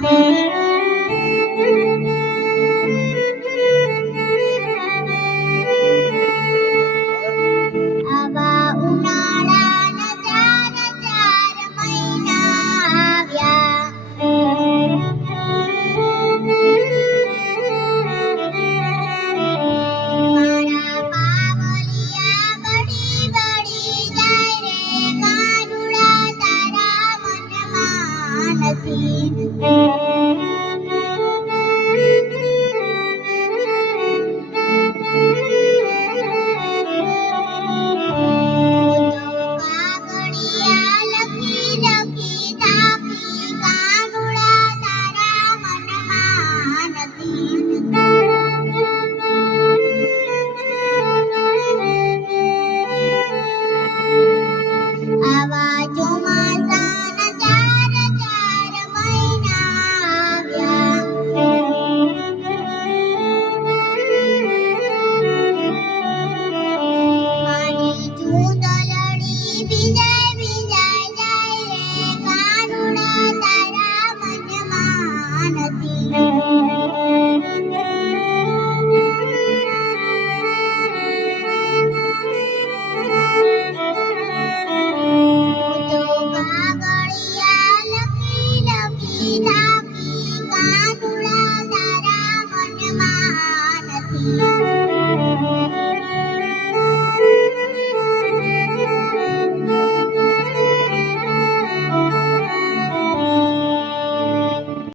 Mm-hmm. happy. Hey.